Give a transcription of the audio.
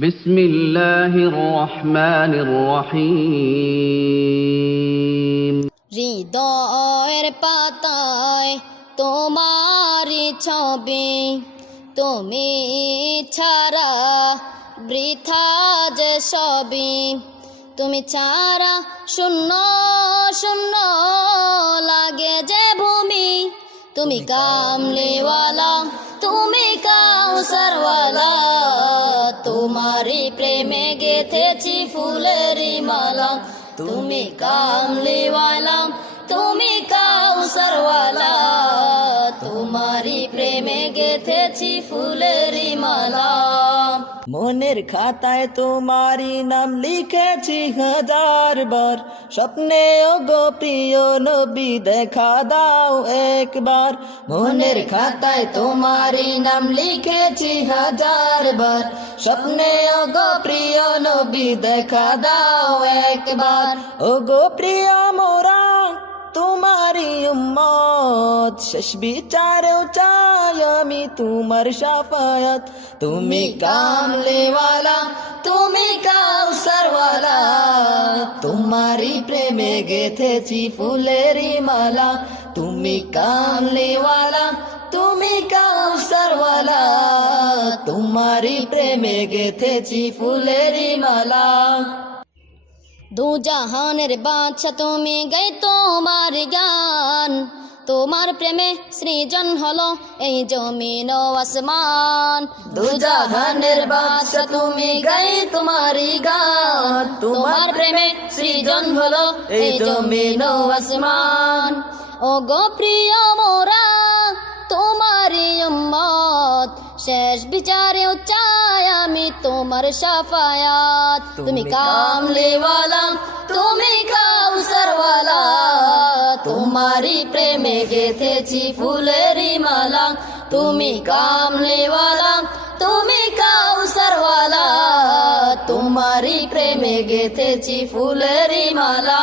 বিসমিল্লাহির রহমানির রহিম। হৃদয়ের পাতায় তোমারি ছবি, তুমি ছাড়া বৃথা যে সবই, তুমি ছাড়া শূন্য শূন্য লাগে যে ভূমি। তুমি কামলিওয়ালা, তুমি কাউসারওয়ালা, তোমারি প্রেমে গেথেছি ফুলেরি মালা। তুমি কামলিওয়ালা, তুমি কাউসারওয়ালা, তোমারি প্রেমে গেথেছি ফুলেরি মালা। মনের খাতায় তোমারি নাম লিখেছি হাজার বার, স্বপ্নে ও গো প্রিয় নবী দেখা দাও একবার। মনের খাতায় তোমারি নাম লিখেছি হাজার বার, স্বপ্নে ও গো প্রিয় নবী দেখা দাও একবার। ও গো প্রিয় মোরা তোমারি উম্মত, শেষ বিচারেও চাই আমি তোমার শাফায়াত। তুমি কামলিওয়ালা, তুমি কাউসারওয়ালা, তোমারি প্রেমে গেথেছি ফুলেরি মালা। তুমি কামলিওয়ালা, তুমি কাউসারওয়ালা, তোমারি প্রেমে গেথেছি ফুলেরি মালা। দু জাহানের বাদশা তুমি, গাই তোমার গান, তোমার প্রেমে সৃজন হলো এই জমিন ও আসমান। দু জাহানের বাদশা তুমি, গাই তোমারি গান, তোমার প্রেমে সৃজন হলো এই জমিন ও আসমান। ও গো প্রিয় মোরা তোমারি উম্মত, শেষ বিচারেও চাই আমি তোমার শাফায়াত। তুমি কামলিওয়ালা, তুমি কাউসারওয়ালা, তোমারি প্রেমে গেথেছি ফুলেরি মালা। তুমি কামলিওয়ালা, তুমি কাউসারওয়ালা, তোমারি প্রেমে গেথেছি ফুলেরি মালা।